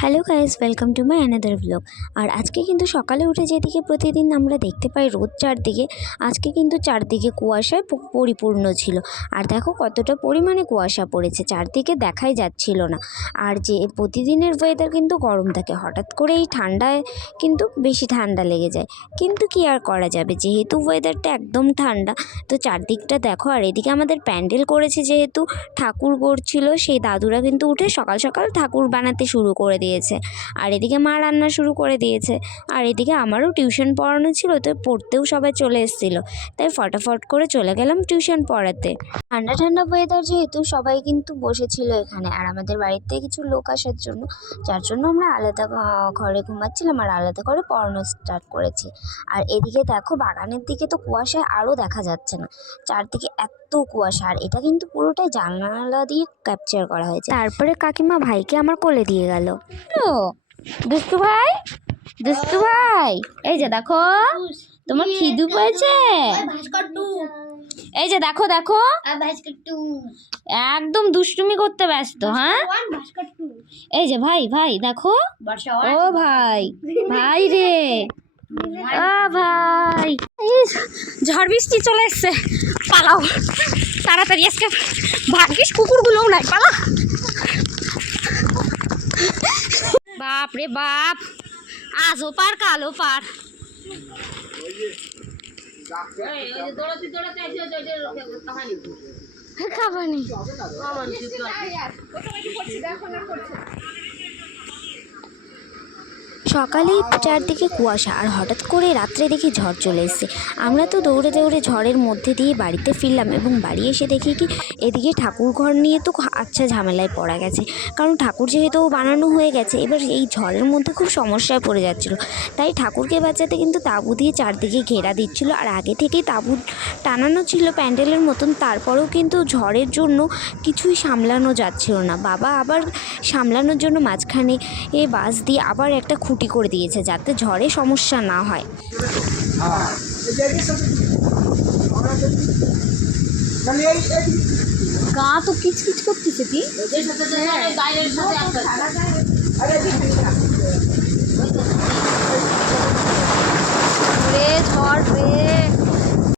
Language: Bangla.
Hello guys welcome to my another blog আর আজকে কিন্তু সকালে উঠে যেদিকে প্রতিদিন আমরা দেখতে পাই রোদ চারদিকে, আজকে কিন্তু চারদিকে কুয়াশায় পরিপূর্ণ ছিল। আর দেখো কতটা পরিমাণে কুয়াশা পড়েছে, চারদিকে দেখাই যাচ্ছিল না। আর যে প্রতিদিনের ওয়েদার কিন্তু গরম থাকে, হঠাৎ করে এই ঠান্ডায় কিন্তু বেশি ঠান্ডা লেগে যায়। কিন্তু কি আর করা যাবে, যেহেতু ওয়েদারটা একদম ঠান্ডা, তো চারদিকটা দেখো। আর এদিকে আমাদের প্যান্ডেল করেছে যেহেতু ঠাকুর গড়ছিল সেই দাদুরা কিন্তু উঠে সকাল সকাল ঠাকুর বানাতে শুরু করে দিয়েছে। আর এদিকে মা রান্না শুরু করে দিয়েছে। আর এদিকে আমারও টিউশন পড়ানো ছিল, তো পড়তেও সবাই চলে এসেছিল। তাই ফটাফট করে চলে গেলাম টিউশন পড়াতে। ঠান্ডা ঠান্ডা ওয়েদার যেহেতু, সবাই কিন্তু বসেছিল এখানে। আর আমাদের বাড়িতে কিছু লোক আসার জন্য, যার জন্য আমরা আলাদা ঘরে ঘুমাচ্ছিলাম আর আলাদা করে পড়ানো স্টার্ট করেছি। আর এদিকে দেখো, বাগানের দিকে তো কুয়াশায় আরও দেখা যাচ্ছে না। চারদিকে এত কুয়াশা, আর এটা কিন্তু পুরোটাই জানালা দিয়ে ক্যাপচার করা হয়েছে। তারপরে কাকিমা ভাইকে আমার কোলে দিয়ে গেল। দুষ্টু ভাই দুষ্টু ভাই এই যে দেখো তোমার খিদু পেয়েছে? এই যে দেখো দেখো। একদম দুষ্টুমি করতে ব্যস্ত হ্যাঁ? এই যে ভাই ভাই দেখো। ও ভাই ভাই রে। ও ভাই। ঝড় বৃষ্টি চলে এসছে। পালাও। তাড়াতাড়ি আজকে ভাগ্যিস কুকুরগুলোও নাই পালা। বাপ রে বাপ। আজও পার কালো পার। খাবানি সকালেই চারদিকে কুয়াশা আর হঠাৎ করে রাত্রে দেখি ঝড় চলে এসেছে। আমরা তো দৌড়ে দৌড়ে ঝড়ের মধ্যে দিয়ে বাড়িতে ফিরলাম এবং বাড়ি এসে দেখি কি এদিকে ঠাকুর ঘর নিয়ে তো আচ্ছা ঝামেলায় পড়া গেছে। কারণ ঠাকুর যেহেতু বানানো হয়ে গেছে, এবার এই ঝড়ের মধ্যে খুব সমস্যায় পড়ে যাচ্ছিল। তাই ঠাকুরকে বাঁচাতে কিন্তু তাঁবু দিয়ে চারদিকে ঘেরা দিচ্ছিল আর আগে থেকেই তাঁবু টানানো ছিল প্যান্ডেলের মতন, তারপরেও কিন্তু ঝড়ের জন্য কিছুই সামলানো যাচ্ছিল না। বাবা আবার সামলানোর জন্য মাঝখানে এ বাস দিয়ে আবার একটা খুঁটি করে দিয়েছে যাতে ঝড়ে সমস্যা না হয়। গা তো কিচকিচ করতেছে কি? রে